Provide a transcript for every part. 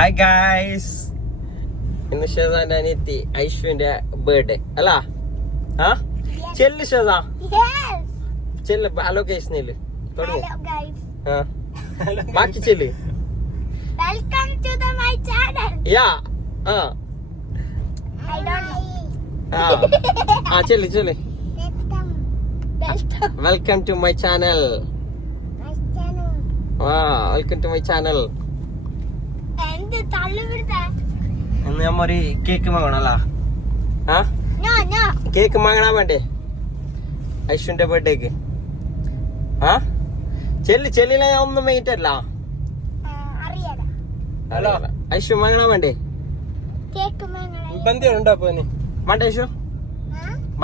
Hi guys, ഇന്ന് ഷെസാന്റെ അനിയത്തി ഐശ്വന്റെ birthday അല്ല? ചെല്ല് ഷെസ, ചെല്ല്. ഹലോ കേസ്നില് തുടങ്ങി. ബാക്കി ചെല്ല്. Welcome to my channel. യാ ചെല്ല് ചെല്ല്. Welcome to my channel. Welcome to my channel. ഇന്ന് നമ്മൊരു കേക്ക് വാങ്ങണല്ലോ. കേക്ക് വാങ്ങണ വേണ്ടേ ഐശ്വന്റെ ബർത്ത്ഡേക്ക്? ചെല്ലില്ല, ഞാൻ ഒന്നും വെയിറ്റല്ല. ഹലോ ഐശ്വ, വാങ്ങണ വേണ്ടേ? ബന്ധിയുണ്ടോ വേണ്ട ഐശ്വ,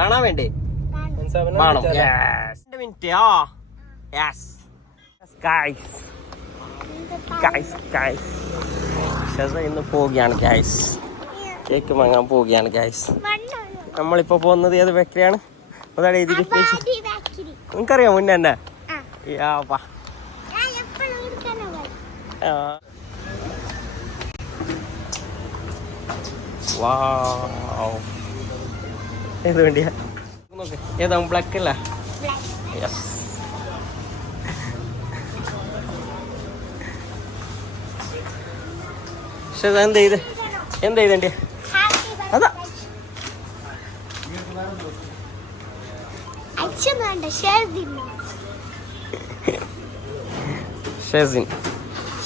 വാങ്ങാൻ വേണ്ടേ? വേണം. മിനിറ്റ്. ഇന്ന് പോവുകയാണ് ഗൈസ്, കേക്ക് വാങ്ങാൻ പോവുകയാണ് ഗൈസ്. നമ്മളിപ്പോ പോകുന്നത് ഏത് ബേക്കറിയാണ്? അതാണ് എഴുതിട്ട് നിനക്കറിയാം മുന്നേ തന്നെ. ഏത് വേണ്ടിയാ? നോക്ക്, ഏതാ? ബ്ലാക്ക് അല്ല? യെസ്. എന്താ ചെയ്തേ? അതാ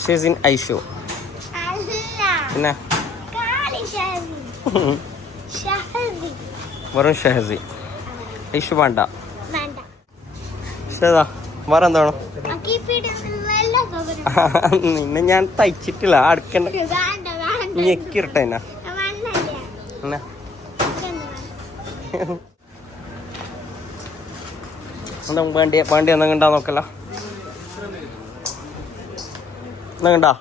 ഷെസിൻ ഐഷു. പിന്നെ വെറും ഷഹസി. ഐഷു വേണ്ട. ഷെസാ വേറെ എന്താണോ? നിന്നെ ഞാൻ തയ്ച്ചിട്ടില്ല, അടുക്കണ്ട. ഞെക്കിരട്ടെ എന്നാ വണ്ടി ഒന്നും കണ്ടാ നോക്കല്ല. ഒന്നും കണ്ടാ?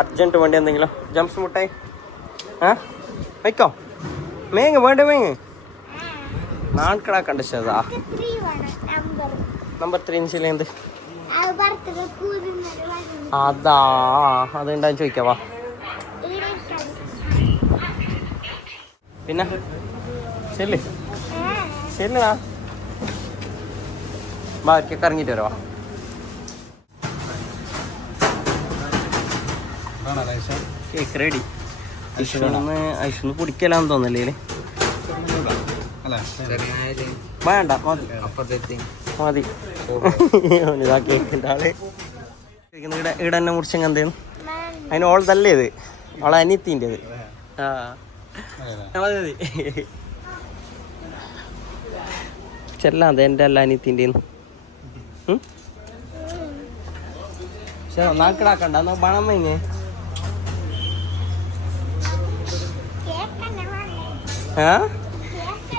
അർജന്റ് വണ്ടി എന്തെങ്കിലും? ജംസ് മുട്ടായി വയ്ക്കോ. മേങ്ങ് വേണ്ട, മേങ്ങ് നാൺകടാക്കണ്ട. ഷെസാ നമ്പർ 3 ഇഞ്ചിലെ എന്ത്? അതാ, അതുണ്ടാന്ന് ചോദിക്കാവാ. പിന്നെ ചെല്ലടാ, ബാക്കി കറങ്ങിട്ട് വരുവാ. Cake ready. ഐഷുന്ന് കുടിക്കലാന്ന് തോന്നല്ലേ? വേണ്ട, മതി. ഇതാ കേക്കിൻ്റെ ആള് ഇവിടെ തന്നെ മുറിച്ചെങ്കിൽ എന്തേന്ന്? അതിന് ഓൾ തല്ലേ ഇത്, അവളെ അനിയത്തിൻ്റെത്. മതി ചെല്ലാം, അത് എൻ്റെ അല്ല അനിയത്തിൻ്റെന്ന്. നാക്കിടാക്കണ്ട, എന്നാ പണം വേങ്ങ.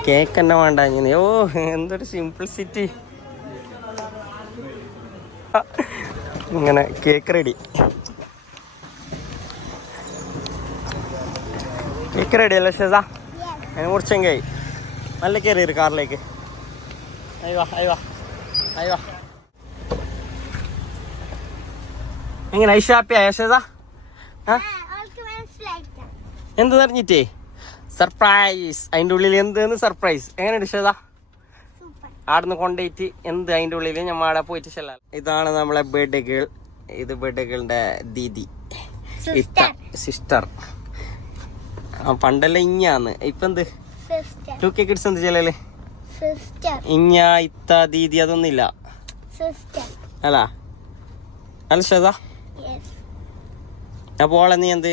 കേക്ക് തന്നെ വേണ്ട ഇങ്ങനെ. ഓ, എന്തൊരു സിംപ്ലിസിറ്റി. ഇങ്ങനെ കേക്ക് റെഡി. കേക്ക് റെഡി അല്ലേ ഷെസാ? അതിനെ മുറിച്ചെങ്കിൽ നല്ല കയറി കാറിലേക്ക്. അയ്യോ എങ്ങനെ ഐഷു ഹാപ്പിയായ ഷെസാ? എന്ത് പറഞ്ഞിട്ടേ? സർപ്രൈസ്. അതിൻ്റെ ഉള്ളിൽ എന്തെന്ന് സർപ്രൈസ്? എങ്ങനെയുണ്ട് ഷെസാ? ആടുന്ന് കൊണ്ടുപോയിട്ട് എന്ത് അതിൻ്റെ ഉള്ളിൽ നമ്മൾ അവിടെ പോയിട്ട് ചെല്ലാം. ഇതാണ് നമ്മളെ ബർത്ത്ഡേ ഗേൾ. ഇത് ബർത്ത്ഡേ ഗേളിന്റെ ദീദി, സിസ്റ്റർ. പണ്ടെല്ലാം ഇഞ്ഞാന്ന്, ഇപ്പൊ എന്ത് 2K കിഡ്സ് എന്ത് ചെല്ലല്ലേ? ഇഞ്ഞ ഇത്ത ദീദി അതൊന്നുമില്ല അല്ല ഷെസാ? അപ്പൊ ഓളെ നീ എന്ത്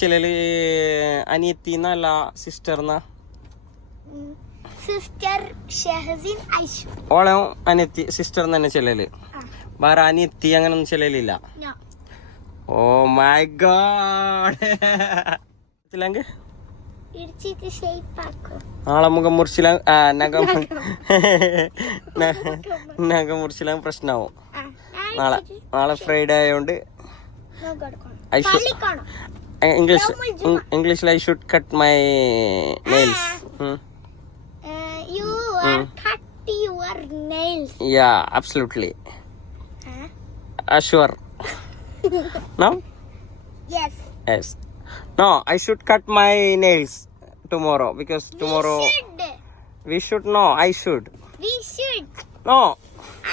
ചെല്ലല്? അനിയത്തിന്ന അല്ല സിസ്റ്റർന്നാ? ഓളെ അനിയത്തി സിസ്റ്റർ തന്നെ ചെല്ലല്. വേറെ അനിയത്തി അങ്ങനെ ഒന്നും ചെല്ലലില്ല. Oh my God. നാളെ മുഖം മുറിച്ചില്ല, നഖം മുറിച്ചില്ല പ്രശ്നമാവും. നാളെ ഫ്രൈഡേ ആയതുകൊണ്ട് ഇംഗ്ലീഷിൽ I should cut my nails. Your nails. Yeah, absolutely. Sure. No? Yes. Yes. No, I should cut my nails tomorrow because tomorrow we should. No, I should. We should. No,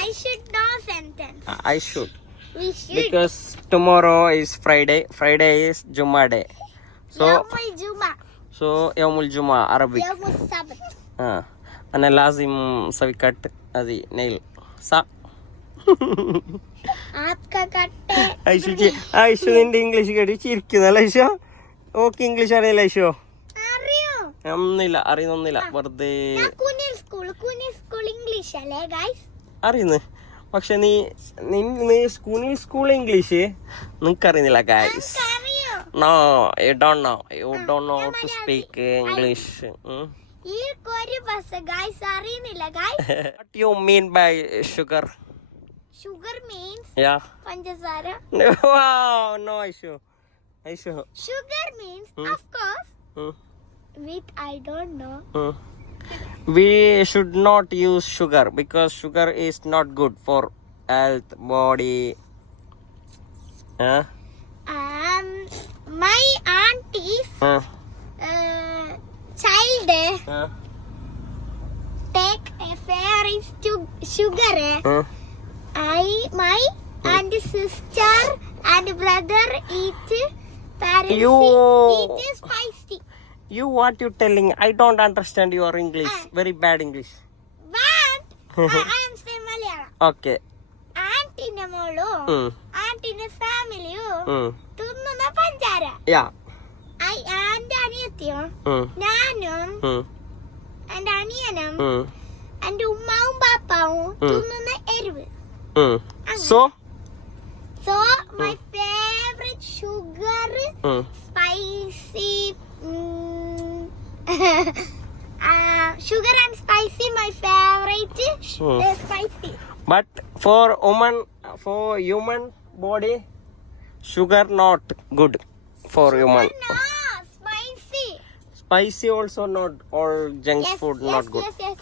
I should know sentence. I should. We should. Because tomorrow is Friday. Friday is Juma day. So Yawmul Juma. Yawmul Juma Arabic. Yawmul Sabat. Ana lazim savi cut adi nail. Sa. Aapka katte. Aishu നിന്റെ English കേട്ട് ചിരിക്കുന്നല്ല ഐഷോ? Okay English അറിയില്ല ഐഷോ? അറിയോ? ഒന്നുമില്ല, അറിയുന്നൊന്നുമില്ല, വെറുതെ Kunnil school English അല്ലേ guys? അറിയുന്നു. പക്ഷെ നീ സ്കൂൾ ഇംഗ്ലീഷ് നിനക്ക് അറിയുന്നില്ല guys. No, you don't know how to speak English. ഈ ഒരു ബസ് ഗൈസ് അറിയുന്നില്ല guys. What you mean by sugar? Sugar means Panchasara. Wow, no Aishu. Sugar means of course. With I don't know. We should not use sugar because sugar is not good for health, body. My auntie's child take a fair to sugar. My and sister and brother eat spicy. You what you telling? I don't understand your English. Very bad English. But I am saying Malayalam. Okay. Auntie namolu. Auntie family. Tunnuna panchara. Yeah. I and aniyathiyo. Nanum. And aniyanam. And ummavum pappavum tunnuna eruvu. So my favorite sugar spicy sugar and spicy my favorite spicy. But for human body sugar not good for human. No, Spicy also not, all junk food not good. Yes.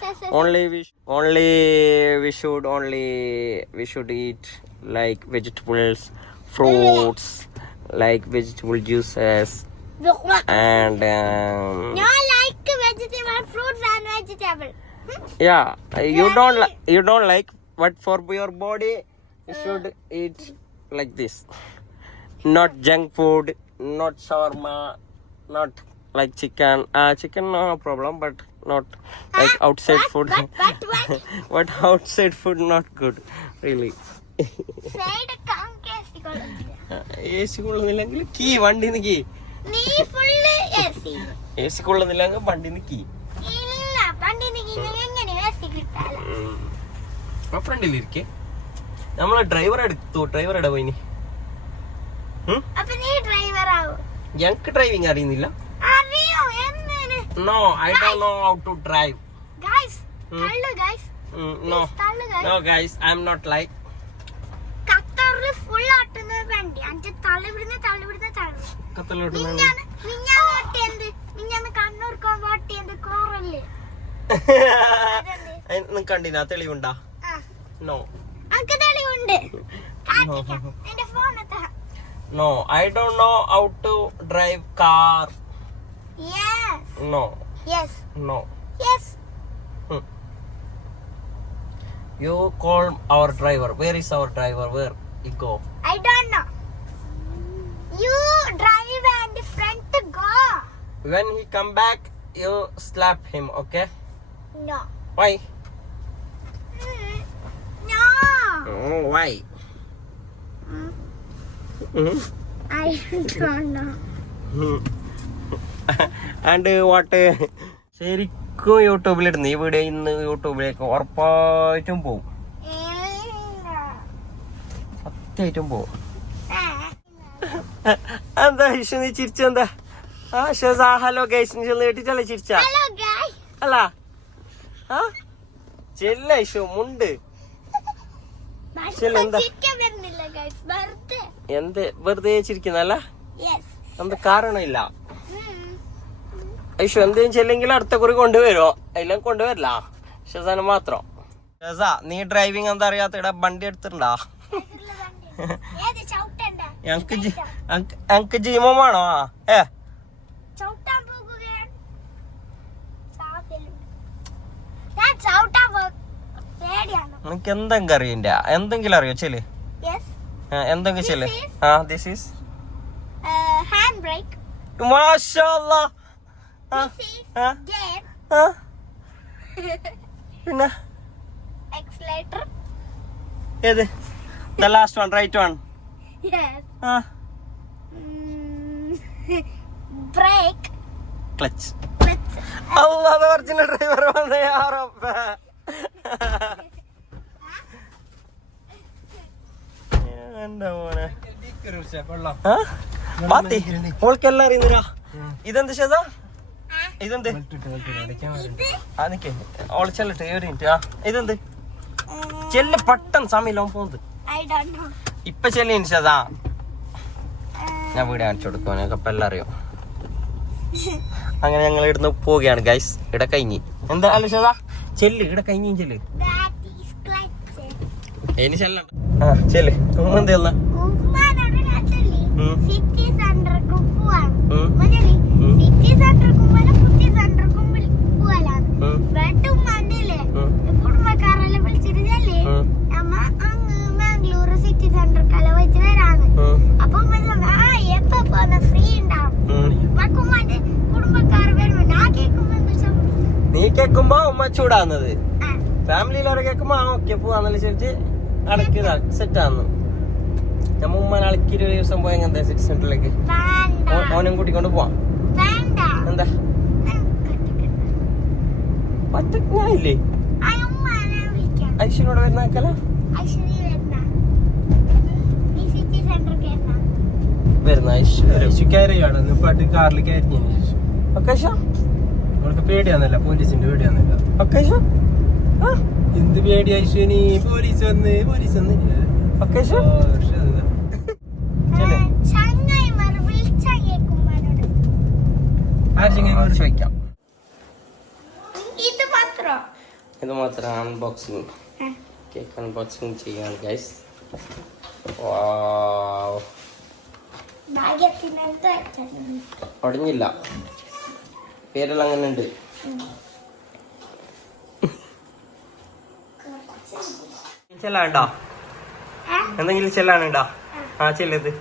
We should eat like vegetables, fruits, like vegetable juices and no like vegetable fruits and vegetable. Yeah, you don't like, but for your body you should eat like this. Not junk food, not shawarma, not like chicken. Chicken no problem, but not like outside food. But outside food not good, really. Side AC കൊള്ളുന്നില്ലെങ്കിൽ കീ വണ്ടിന്ന് കീ. നീ full AC കൊള്ളുന്നില്ലെങ്കിൽ വണ്ടിന്ന് കീ. ഇല്ല വണ്ടിന്ന് കീ എങ്ങനെ AC കിട്ടാല? ഫ്രണ്ടിലിരിക്കെ നമ്മളെ ഡ്രൈവർ എവിടെ പോയിനി? അപ്പൊ നീ ഡ്രൈവർ ആവോ? ഞങ്ങൾക്ക് ഡ്രൈവിംഗ് അറിയുന്നില്ല. അറിയോ എന്തിന്? No, I don't know how to drive. Guys, തള്ളു guys. No, തള്ളു guys. no guys, I'm not like. ഖത്തറിൽ ഫുൾ ആട്ടുന്ന വണ്ടി അഞ്ച് തള്ളിവിടുന്ന കത്തലോട്ട് മിഞ്ഞാന്ന് കണ്ണൂർക്കോ വോട്ടിയത് കോറല്ലേ നിനക്ക് കണ്ടിനാ തെളിവുണ്ടാ? No. അനക്ക് തെളിവുണ്ട്. എന്റെ phone No, I don't know how to drive car. Yes. No. Yes. No. Yes. You call our driver. Where is our driver? Where he go? I don't know. You drive and front go. When he come back, you slap him, okay? No. Why? No. Oh, why? I don't know. And what? ശരിക്കും യൂട്യൂബിലിടുന്നു ഈ video ഇന്ന് യൂട്യൂബിലേക്ക് ഉറപ്പായിട്ടും പോവും. സത്യമായിട്ടും പോവും. എന്താ issue നീ ചിരിച്ചെന്താ? Hello guys കേട്ടിട്ടല്ലേ ചിരിച്ച? അല്ല ചെല്ല ഇഷു മുണ്ട് എന്ത് വെറുതെ ചിരിക്കുന്നല്ല? എന്ത് കാരണമില്ല. ഐഷു എന്തെങ്കിലും ചെല്ലെങ്കിൽ അടുത്ത കുറി കൊണ്ടുവരുമോ? എല്ലാം കൊണ്ടുവരില്ല, ഷസാന് മാത്രം. ഷസാ നീ ഡ്രൈവിംഗ് എന്താ അറിയാത്ത? ഇവിടെ വണ്ടി എടുത്തിട്ടുണ്ടാ? അങ്ക് ജീമമാണോ? ചവിട്ടാൻ പോകുകയാണ്. ഞാൻ ചവിട്ടാൻ പേടിയാണ്. നിനക്ക് എന്തെങ്കിലും അറിയോ? എന്തെങ്കിലും അറിയോ? ചെല് എന്തെങ്കിലും ചെല്. This is hand brake. മാഷാഅല്ലാഹ്. പിന്നെ എക്സലേറ്റർ. ഏത്? The last one, right one. Yes. Brake. Clutch. Allah, the original driver വന്നേ യാറപ്പ. എന്താ മോനെ? മാത്തി. ഓൾക്കെല്ലാം അറിയുന്നില്ല. ഇതെന്ത് ഷെസാ? ഇതെന്ത്? നിക്കേ ഓൾ ചെല്ലട്ടെ ഒരു മിനിറ്റ്. ഇതെന്ത്? ചെല്ല് പെട്ടെന്ന് സമയം പോകുന്നത്. ഇപ്പൊ ചെല്ലി ഷെസാ. ഞാൻ വീട് കാണിച്ചു കൊടുക്കും. ഞങ്ങൾക്ക് എല്ലാം അറിയോ. അങ്ങനെ ഞങ്ങൾ ഇവിടുന്ന് പോവുകയാണ് ഗൈസ്. ഇവിടെ കഴിഞ്ഞി എന്താ അല്ല ഷെസാ? ചെല്ല് ഇവിടെ കഴിഞ്ഞും ചെല്ല്. ഇനി ചെല്ലണ്ട. ചെല്ല്. ഉമ്മ എന്തെല്ല നീ കേക്കുമ്പോ ഉമ്മ ചൂടാവുന്നത്. ഫാമിലിയിലൊക്കെ കേക്കുമ്പോ ഓക്കെ പോവാന്നല്ല ചോദിച്ച് അടക്കിയതാ സെറ്റ് ആന്നു. നമ്മ ഉമ്മനെ അളക്കി 20 ദിവസം പോയ എങ്ങനത്തെ സിറ്റി സെന്ററിലേക്ക് ഓനും കൂട്ടിക്കൊണ്ട് പോവാം. എന്താ പറ്റില്ലേ? ഐശ്വര്യോടെ വരുന്നാക്കല വരുന്ന ഐശ്വര്യാണ് പാട്ട് കാറിൽ കയറ്റിയതിനു ശേഷം അവൾക്ക് പേടിയാന്നല്ല, പോലീസിന്റെ പേടിയാന്നല്ല. എന്ത് പേടി ഐശ്വനി? പോലീസ് വന്ന് ചോദിക്കാം. ഇത് മാത്രം അൺബോക്സിങ് കേക്ക് അൺബോക്സിങ് ചെയ്യാൻ ഗൈസ്. ഒടിഞ്ഞില്ല. പേരെല്ലാം അങ്ങനെ ഉണ്ട്. ചെല്ലാണ്ടോ? എന്തെങ്കിലും ചെല്ലാനുണ്ടോ? ചെല്ലത്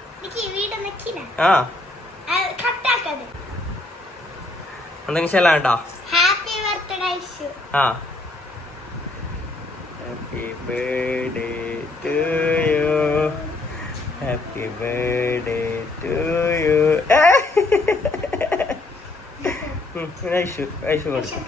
എന്തെങ്കിലും ചെല്ലാനുണ്ടോ? Happy birthday to you. Happy birthday to you. Aishu കൊടുത്തു.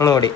ഒന്നുകൂടി.